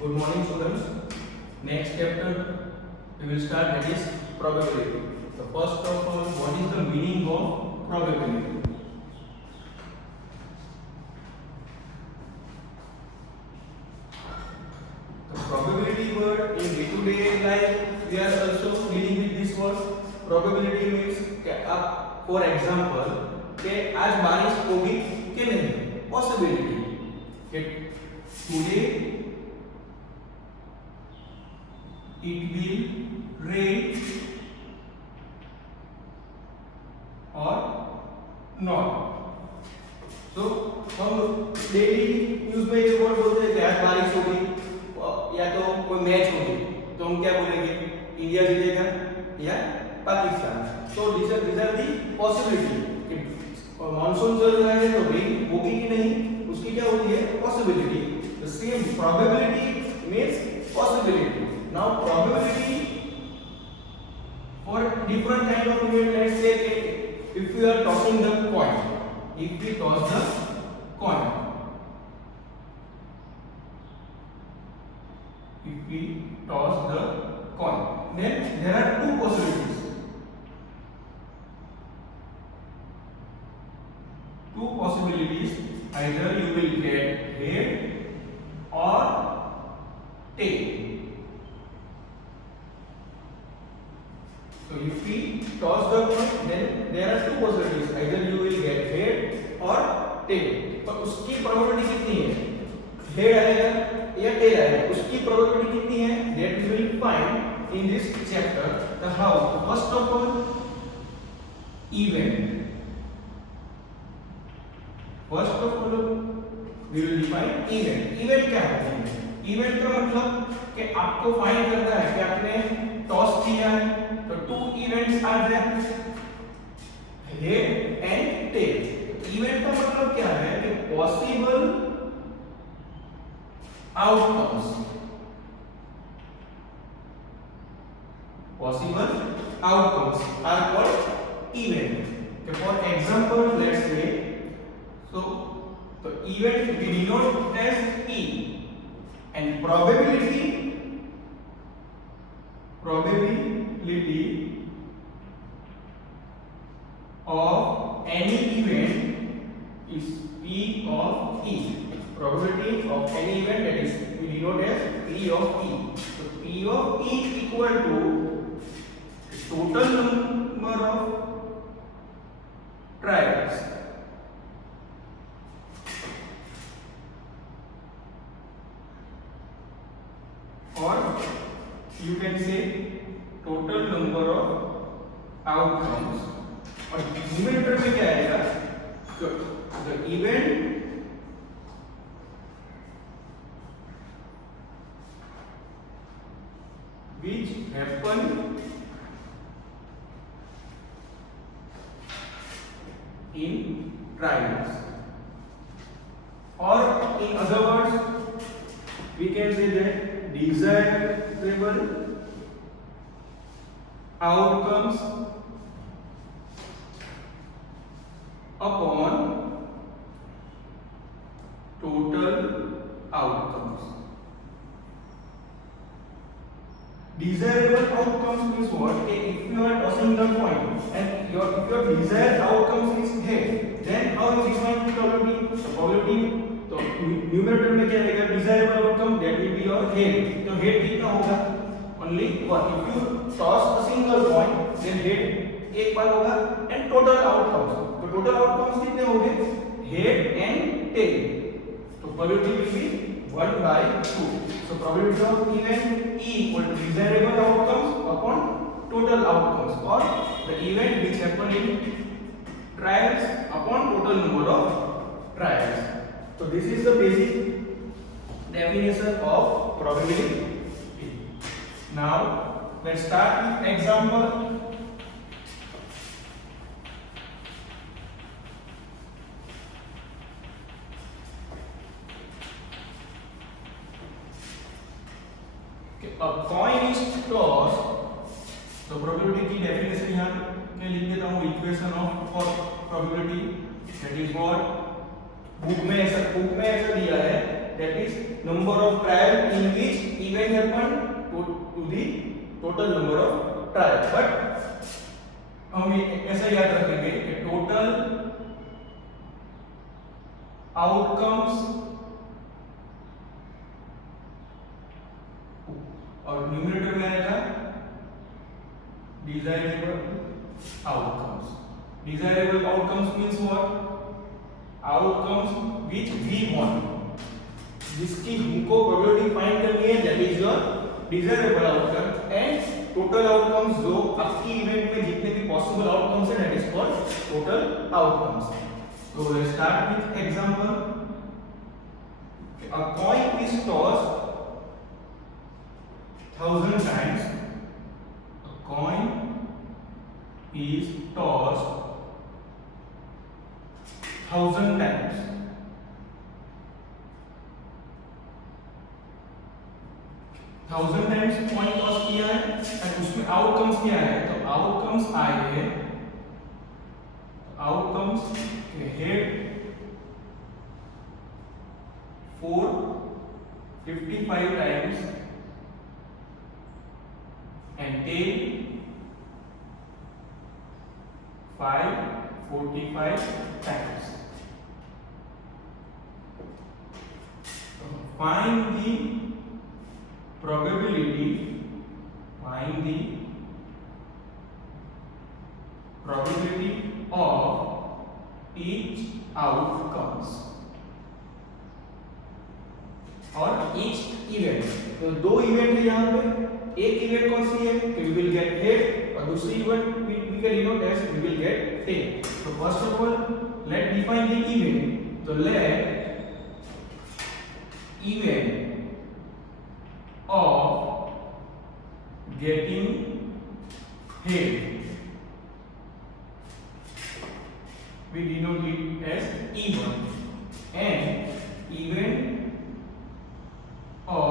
Good morning, students. Next chapter we will start, that is probability. So first of all, what is the meaning of probability? The probability word in day-to-day life we are also dealing with this word. Probability means for example कि आज बारिश होगी कि नहीं, possibility कि today it will rain or not. तो हम daily news में ये वर्ड बोलते हैं कि आज बारिश होगी या तो कोई मैच होगी, तो हम क्या बोलेंगे, इंडिया जीतेगा या पाकिस्तान. तो these are the possibility कि मानसून चल रहा है तो रेन होगी कि नहीं, उसकी क्या होती है, possibility. The same probability means possibility. Now probability for different kind of event, let's say if we are tossing the coin, if we toss the coin, if we toss the coin, then there are two possibilities. Two possibilities, either you will get head or tail. So if we toss the coin, then there are two possibilities, either you will get head or tail. पर उसकी probability कितनी है, head आएगा या tail आएगा, उसकी probability कितनी है, that we will find in this chapter. The how, first of all, event. First of all we will define event. Event क्या होता है, event का मतलब कि आपको फाइंड करना है कि आपने टॉस किया है तो two events are there, head and tail. Event का मतलब क्या है कि possible outcomes, possible outcomes are called event. For example, let's say, so the event we denote as E, and probability of any event is P of E. Probability of any event, that is we denote as P of E. So P of E equal to total number of trials or you can say total number of outcomes. और numerator में क्या आएगा, the event which happen in trials, or in other words we can say that desirable outcomes upon total outcomes. Desirable outcomes means what? If you are tossing the coin and if your desired outcomes is head, then how you define the probability? The probability तो numerator में क्या रहेगा, desirable outcome, that will be your head. तो head कितना होगा, only one. If you toss a single coin, then head एक बार होगा, and total outcomes, तो total outcomes कितने होंगे, head and tail. तो probability will be 1/2. So probability of event E equal to desirable outcomes upon total outcomes, or the event which happen in trials upon total number of trials. So this is the basic definition of probability. Now let's start with example. A coin is tossed. तो probability की definition यहाँ मैं लिख देता हूँ, equation of probability, that is what book में ऐसा दिया है, that is number of trial in which will happen to the total number of trials. But हम ऐसा याद रखेंगे कि टोटल आउटकम्स और न्यूमरेटर में आएगा desirable outcomes. Desirable outcomes means what? Outcomes which we want, जिसकी हमको प्रोबेबिलिटी फाइंड करनी है, that is your desirable outcome. And total outcomes जो आपकी इवेंट में जितने भी पॉसिबल आउटकम्स है, that is called total outcomes. So let's start with example. A coin is tossed 1000 times. A coin is tossed 1000 times. 1000 times coin toss किया है and उसमें outcomes क्या है? तो आउटकम्स आए हैं, outcomes head 455 times and tail 545 times. Find the probability of each outcomes और each event. तो दो इवेंट है यहाँ पे. एक इवेंट कौन सी है? कि we will get head, और दूसरी event we can denote as we will get tail. So first of all, let define the event. So let event of getting head, we denote it as E1, and event of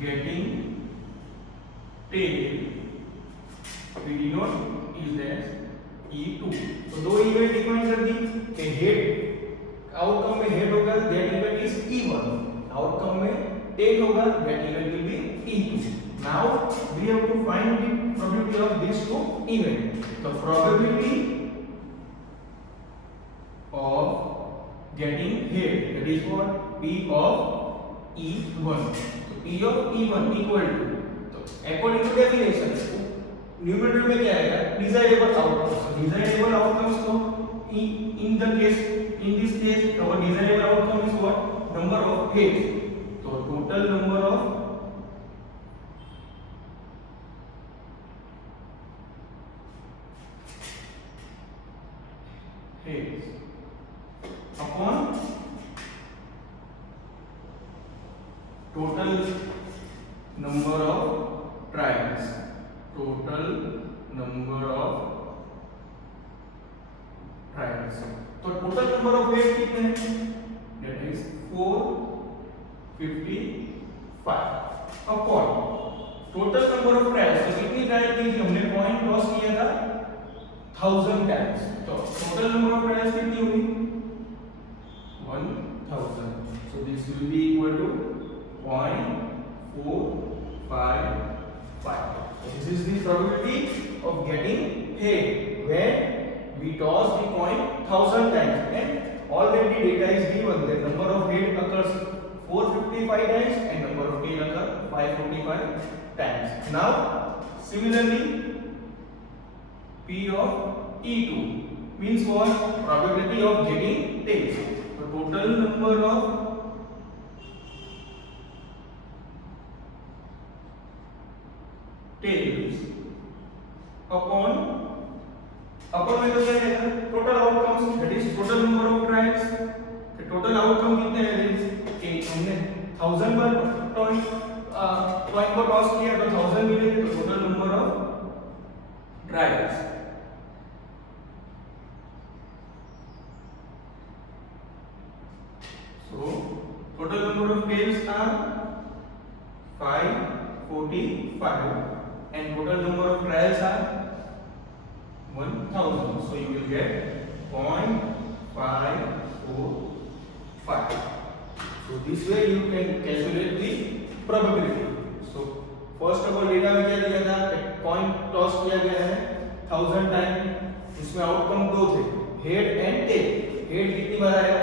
getting tail we denote is as E2. तो दो event define कर दी कि head outcome में head होगा, that event is E1. Outcome में tail होगा, that event will be E2. Now we have to find the probability of this two event. The probability of getting head, that is what? P of E1. तो P of E1 equal to, तो according to definition numerator में क्या आएगा? Desirable outcomes. Desirable outcomes तो in the case, in this case our desirable outcome is what? Number of heads. तो total number of heads upon total number of trials. Total number of trials. तो total number of heads कितने हैं? That is 455 upon total number of trials. तो कितनी trial की थी हमने? Coin toss किया था 1000 times. तो total number of trials कितनी हुई? 1000. So this will be equal to 0.455. So this is the probability of getting head when we toss the coin 1000 times, and already data is given. The number of head occurs 455 times and number of tail occurs 545 times. Now similarly P of E2 means what? Probability of getting tails. So total number of tails upon में तो क्या रहेगा? Total outcomes, that is total number of trials. Total outcome कितने हैं? कि हमने 1000 बार coin को toss किया तो 1000 मिलेंगे. तो total number of trials so total number of tails are 545 and total number of trials are 1000. So you will get 0.545. So this way you can calculate the probability. So first of all data में क्या दिया था, coin toss किया गया है 1000 time, इसमें outcome दो थे, हेड एंड टेल। हेड कितनी बार आया,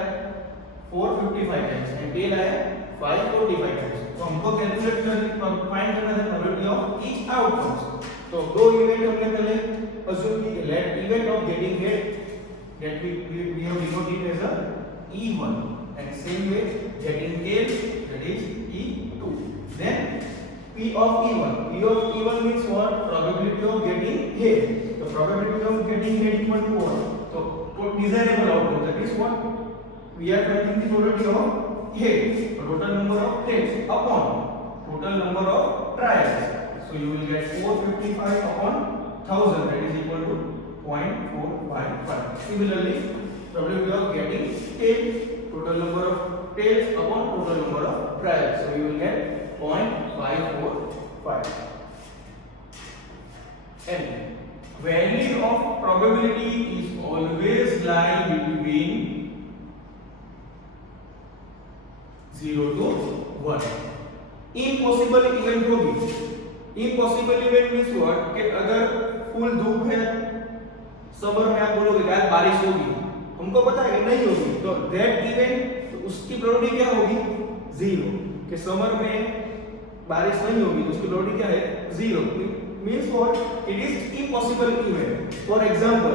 455 टाइम्स, एंड टेल आया 545 टाइम्स। तो हमको कैलकुलेट करना, फाइंड करना है प्रोबेबिलिटी ऑफ ईच आउटकम्स। तो दो इवेंट हमने पहले अज्यूम की, let event of getting head that we have denoted as a E1, and same way getting tail, that is E2. Then P of E1, P of E1 means what, probability of getting head. The probability of getting head equal to what, so desirable outcome, that is what we are finding the probability of head, total number of heads upon total number of trials. So you will get 455 upon 1000, that is equal to 0.455. Similarly, probability of getting tail, total number of tails upon total number of trials. So you will get 0.545. And value of probability is always lie between 0 to 1. Impossible event होगी। Impossible event means what, कि अगर full धूप है, summer में आप बोलोगे आज बारिश होगी, हमको पता है कि नहीं होगी, तो दैट इवेंट, उसकी प्रोबेबिलिटी क्या होगी, 0, कि समर में बारिश नहीं होगी, तो उसकी प्रोबेबिलिटी क्या है, 0। Means what, it is impossible event. For example,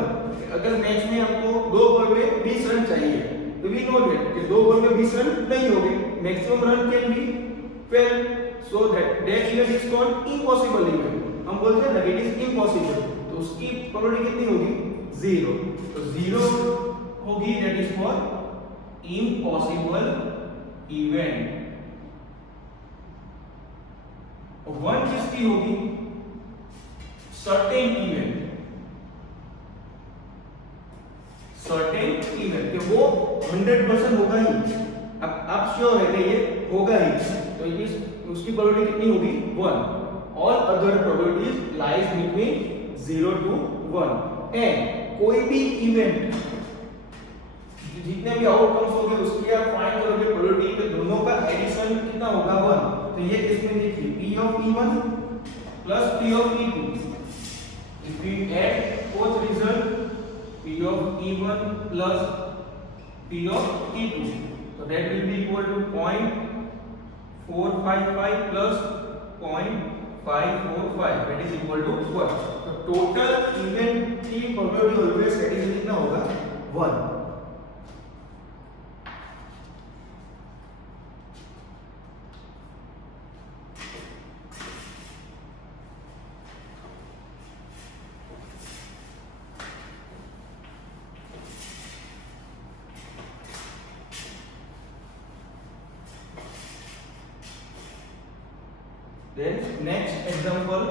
अगर मैच में आपको 2 बॉल में 20 रन चाहिए, तो वी नो दैट कि 2 बॉल में 20 रन नहीं होंगे, maximum run can be 12, so that event is called impossible event. हम बोलते हैं ना इट इज इम्पॉसिबल, तो उसकी प्रोबेबिलिटी कितनी होगी, 0। तो 0 होगी, that is for impossible event. 1 किसकी होगी, सर्टेन इवेंट। सर्टेन इवेंट कि वो 100% होगा ही, अब आप श्योर है कि ये होगा ही, तो इट इज, उसकी प्रोबेबिलिटी कितनी होगी, 1। All other probabilities lies between 0 to 1। And कोई भी इवेंट, जितने भी आउटकम्स होंगे उसकी आप फाइंड करोगे प्रोबेबिलिटी, तो दोनों का एडिशन कितना होगा, 1। तो ये इसमें देखिए P of E1 plus P of E2, if we add both result, P of E1 plus P of E2, so that will be equal to 0.455 plus 0.545, that is equal to 1। तो total event की probability always addition कितना होगा, 1। Then next example,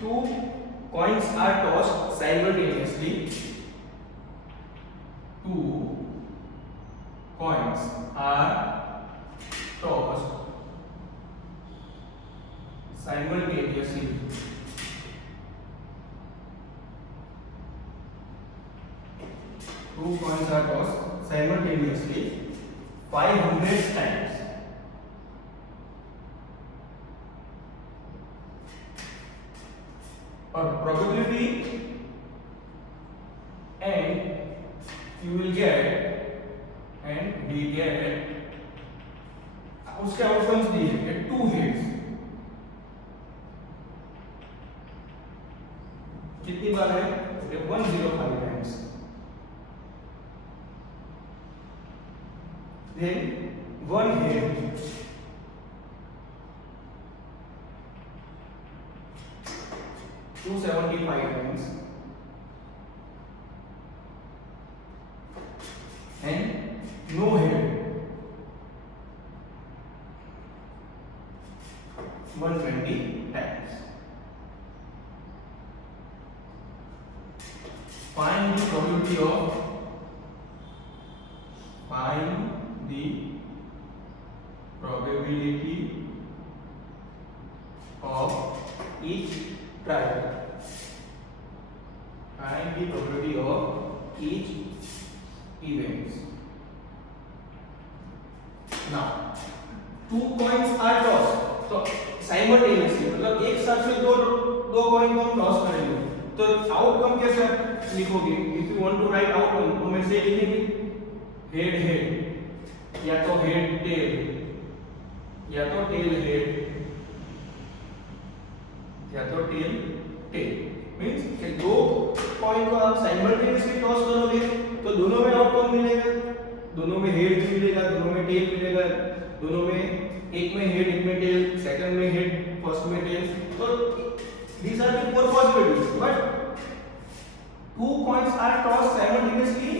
two coins are tossed simultaneously. Two coins are tossed simultaneously. Two coins are tossed simultaneously 500 times. Or probability, and you will get, and we get, उसके outcomes दिए हैं 2 heads, कितनी बार है, 105 times। Then 1 head, 275 times, and no head, 120 times. Find the probability of, find the probability of each trial. Find the probability of each events. Now, two coins are tossed. तो simultaneously मतलब एक साथ में दो coin को हम toss करेंगे तो आउटकम कैसे लिखोगे? If you want to write outcome तो मैं से लिखेंगे हेड हेड या तो हेड टेल या तो टेल हेड या तो टेल टेल। मींस कि दो कॉइन को आप साइमल्टेनियसली टॉस करोगे तो दोनों में आउटकम मिलेगा, दोनों में हेड भी मिलेगा, दोनों में टेल मिलेगा, दोनों में एक में हेड एक में टेल, सेकंड में हेड फर्स्ट में टेल। तो these are the four possibilities, but two coins are tossed simultaneously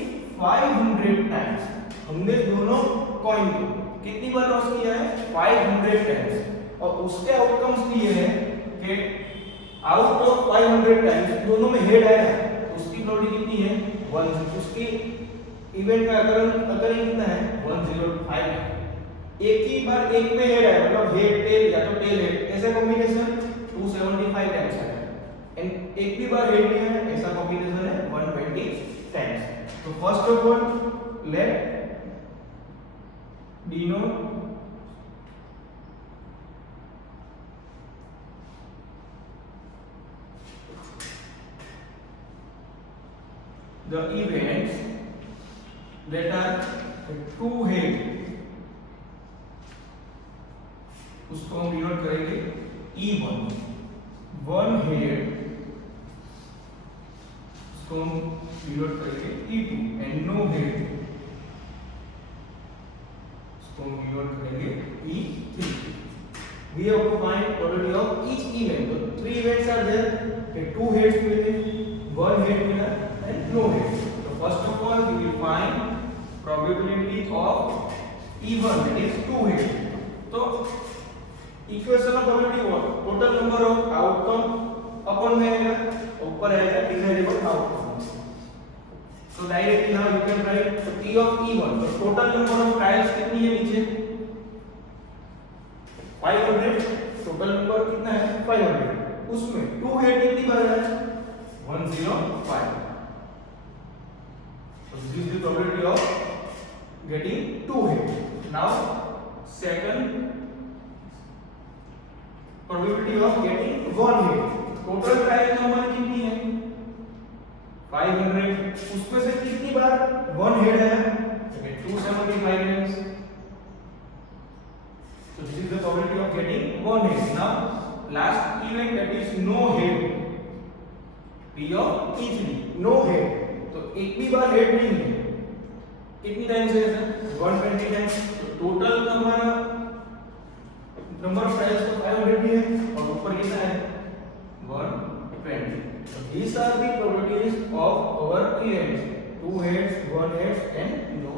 500 times. हमने दोनों कॉइन को कितनी बार टॉस किया है? 500 टाइम्स। और उसके आउटकम्स दिए हैं कि आउट ऑफ 500 टाइम्स दोनों में हेड आया तो उसकी प्रोबेबिलिटी कितनी है? 1। उसकी इवेंट का अकरिंग कितना है? 105। एक ही बार एक में हेड है मतलब हेड टेल या तो टेल हेड, ऐसा कॉम्बिनेशन 275 टाइम्स है। एंड एक भी बार हेड नहीं है, ऐसा कॉम्बिनेशन है 120 टाइम्स। तो first of all let denote the events that are two head, उसको हम डिनोट करेंगे E1, वन हेड, उसको हम डिनोट करेंगे E2 एंड नो हेड, उसको हम डिनोट करेंगे E3। We have to find probability of each event. So three events are there. Two heads मिले, one head मिला and no head. So first of all we will find probability of E1 that is two head. तो equation of probability what? Total number of outcome upon में आएगा, ऊपर आएगा decidable outcome. So directly now you can write P of E1। तो total number of trials कितनी है नीचे? 500। Total number कितना है? 500। उसमें टू हेड कितनी बार है? 105। So this is the probability of getting two head. Now second probability of getting one head. Total trial number कितनी है? 500। उसमें से कितनी बार वन हेड है? 275 times. So this is the probability of getting one head. Now last event that is no head, P of E3, no head। तो एक भी बार head नहीं है, कितनी टाइम्स है सर? 120 टाइम्स। टोटल हमारा नंबर ऑफ ट्रायल्स तो 500 ही है और ऊपर कितना है? 120। So these are the probabilities of our events: two heads, one head and no